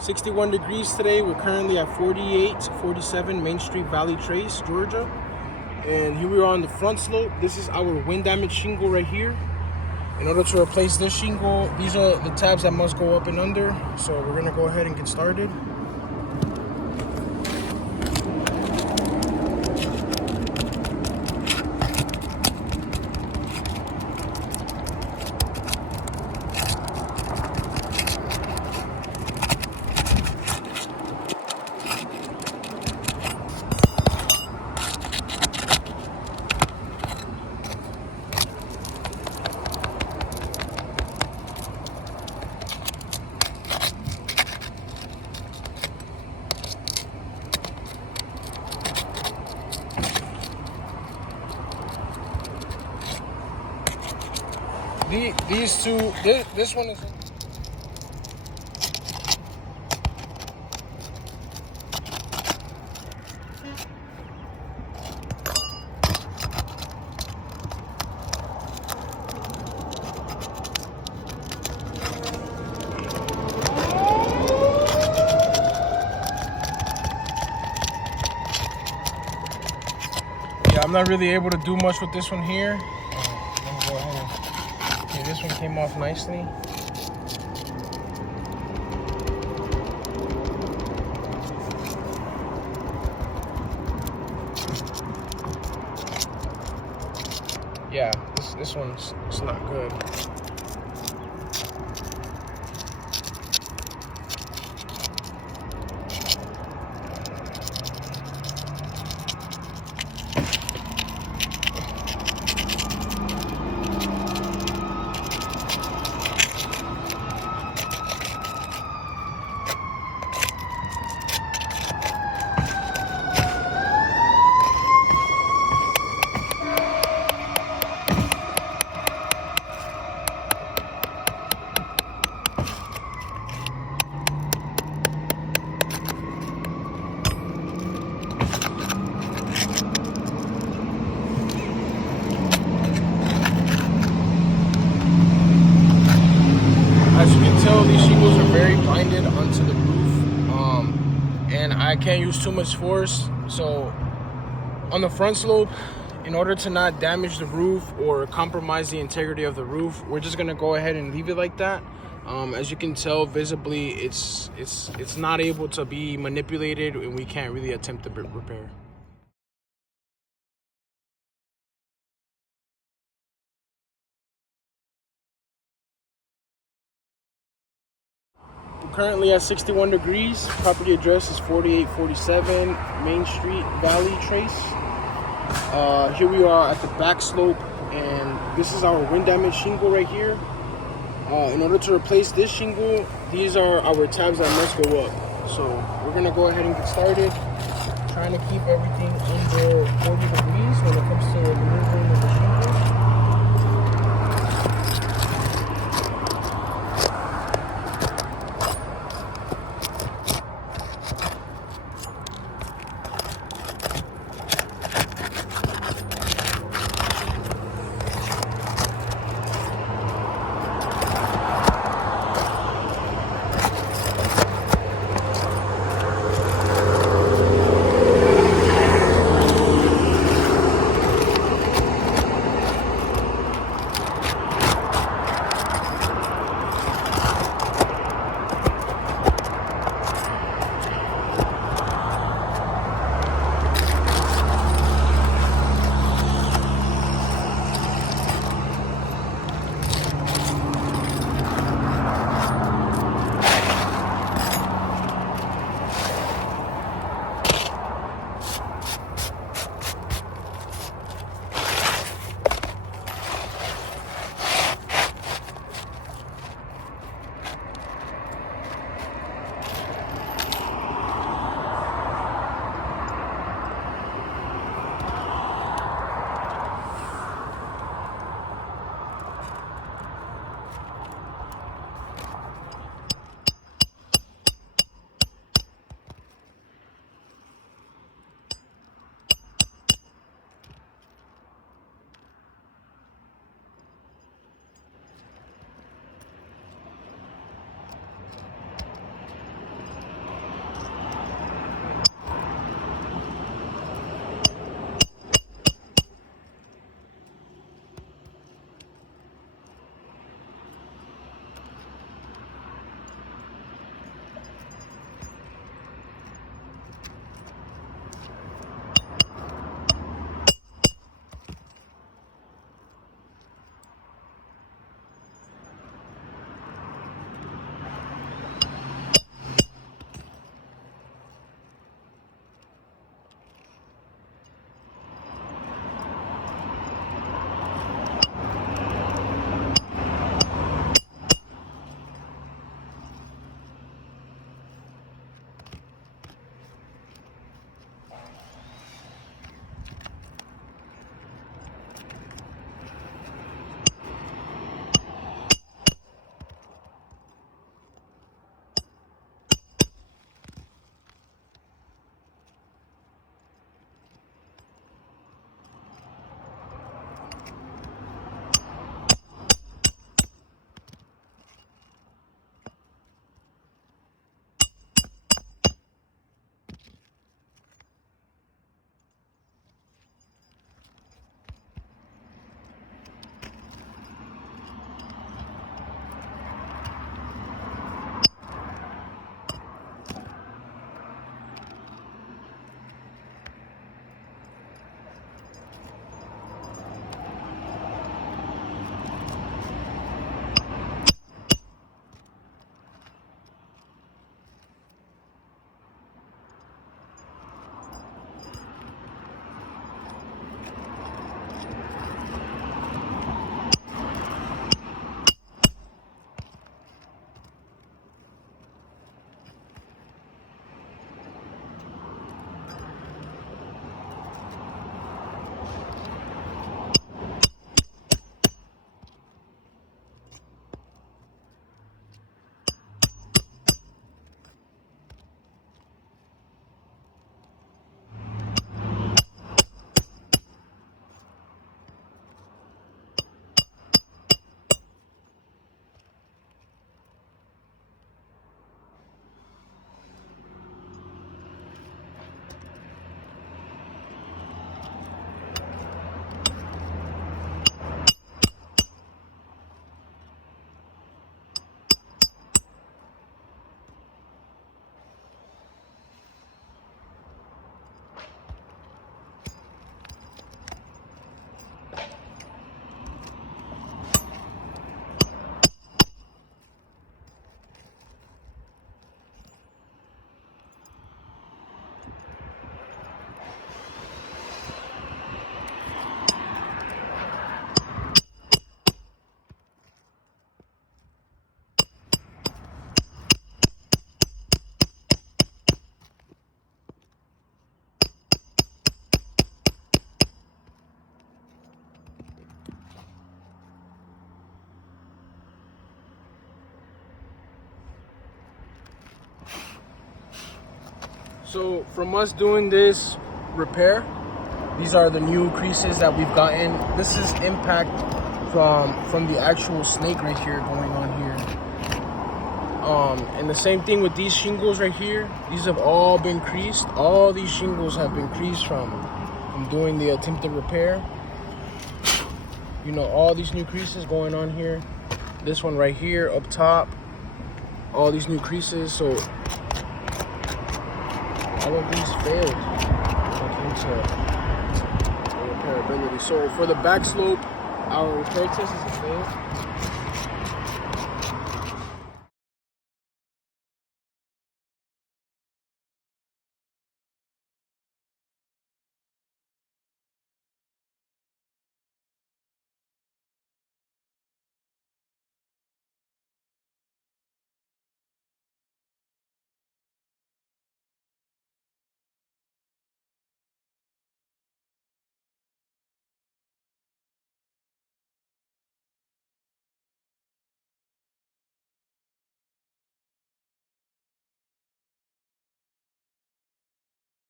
61 degrees today. We're currently at 4847 Main Street, Valley Trace, Georgia. And here we are on the front slope. This is our wind damage shingle right here. In order to replace this shingle, these are the tabs that must go up and under. So we're gonna go ahead and get started. These two, this one is. Yeah, I'm not really able to do much with this one here. Let me go ahead and. Okay, this one came off nicely. Yeah, this one's it's not good. As you can tell, these shingles are very binded onto the roof, and I can't use too much force. So on the front slope, in order to not damage the roof or compromise the integrity of the roof, we're just gonna go ahead and leave it like that. As you can tell visibly, it's not able to be manipulated, and we can't really attempt to repair. We're currently at 61 degrees. Property address is 4847 Main Street, Valley Trace. Here we are at the back slope, and this is our wind damage shingle right here. In order to replace this shingle, these are our tabs that must go up. So we're gonna go ahead and get started, trying to keep everything under 40 degrees when it comes to maneuvering of the shingle. So from us doing this repair, these are the new creases that we've gotten. This is impact from the actual snake right here going on here. And the same thing with these shingles right here. These have all been creased. All these shingles have been creased from doing the attempted repair. You know, all these new creases going on here. This one right here up top. All these new creases. So all of these failed when it came to the repairability. So for the back slope, our repair test is a fail.